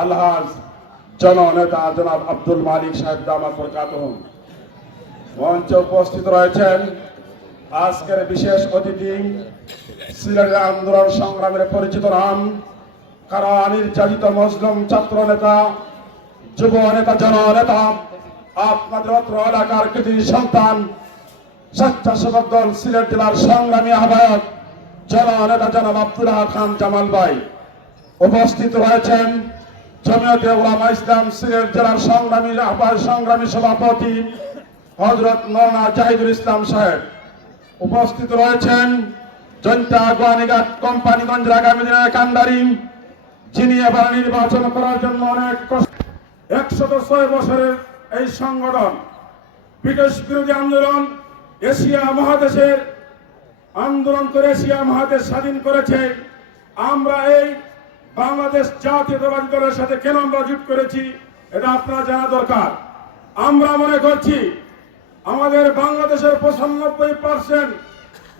আলহাজ জননেতা জনাব আব্দুল মালিক সাহেব দামাত বরকাতুহুম। মঞ্চে উপস্থিত রয়েছেন আজকের বিশেষ অতিথি, সিলেটের আন্দোলন সংগ্রামের পরিচিত নাম, কারা নির্যাতিত মজলুম ছাত্র নেতা, যুব নেতা, জননেতা, আপনাদের অত্র এলাকার কৃতি সন্তান, স্বেচ্ছাসেবক দল সিলেট জেলার সংগ্রামী আহ্বায়ক জননেতা জনাব আব্দুল আহাদ খান জামাল ভাই। উপস্থিত রয়েছেন জমিয়তে উলামা ইসলাম সিলেট জেলার সংগ্রামী সভাপতি হযরত মাওলানা জাহিদুল ইসলাম সাহেব। উপস্থিত রয়েছেন জনতা গোয়ানীঘাট কোম্পানিগঞ্জের আগামী দিনের কান্ডারি, যিনি এবার নির্বাচন করার জন্য অনেক 106 বছরের এই সংগঠন ব্রিটিশ বিরোধী আন্দোলন, এশিয়া মহাদেশের আন্দোলন করে এশিয়া মহাদেশ স্বাধীন করেছে। আমরা এই বাংলাদেশ জাতীয়তাবাদী দলের সাথে কেন আমরা জোট করেছি এটা আপনারা জানা দরকার। আমরা মনে করছি আমাদের বাংলাদেশের 95%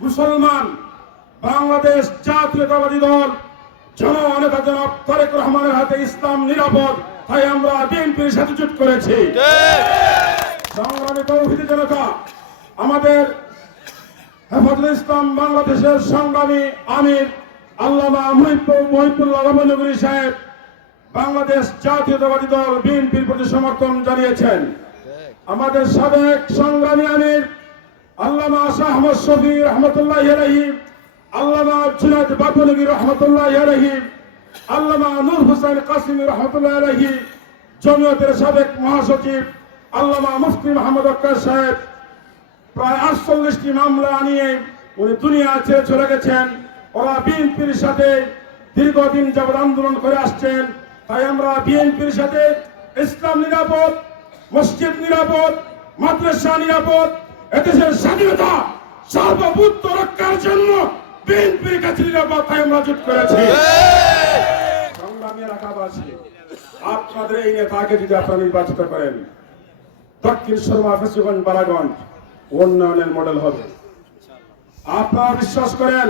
মুসলমান। বাংলাদেশ জাতীয়তাবাদী দল জননেতা জনাব তারেক রহমানের হাতে ইসলাম নিরাপদ, তাই আমরা বিএনপির সাথে জোট করেছি। সংগ্রামী তৌহিদি জনতা, আমাদের হেফাজতুল ইসলাম বাংলাদেশের সংগ্রামী আমির আল্লামা মহিবুল্লাহ রহমানুল্লাহ সাহেব বাংলাদেশ জাতীয়তাবাদী দল বিএনপির প্রতি সমর্থন জানিয়েছেন। আমাদের সাবেক সংগ্রামী আমির আল্লামা শাহ আহমদ শফি রহমতুল্লাহ আলাইহি, আল্লামা জুনায়েদ বাবুনগী রহমতুল্লাহ আলাইহি, আল্লামা নূর হোসেন কাসিমি রহমতুল্লাহ আলাইহি, জমিয়তের সাবেক মহাসচিব আল্লামা মুফতি মোহাম্মদ আক্তার সাহেব প্রায় 48টি মামলা নিয়ে উনি দুনিয়া ছেড়ে চলে গেছেন। ওরা বিএনপির সাথে দীর্ঘদিন যাবৎ আন্দোলন করে আসছেন, তাই আমরা বিএনপির সাথে ইসলাম নিরাপদ, মসজিদ নিরাপদ, মাদ্রাসা নিরাপদ, এদেশের স্বাধীনতা সার্বভৌমত্ব রক্ষার জন্য বিএনপির কাছে নিরাপদ, তাই আমরা জোট করেছি। সংগ্রামী এলাকাবাসী, আপনাদের এই নেতাকে যদি আপনারা নির্বাচিত করেন, দক্ষিণ সুরমা, ফেসুগঞ্জ, বালাগঞ্জ উন্নয়নের মডেল হবে। আপনারা বিশ্বাস করেন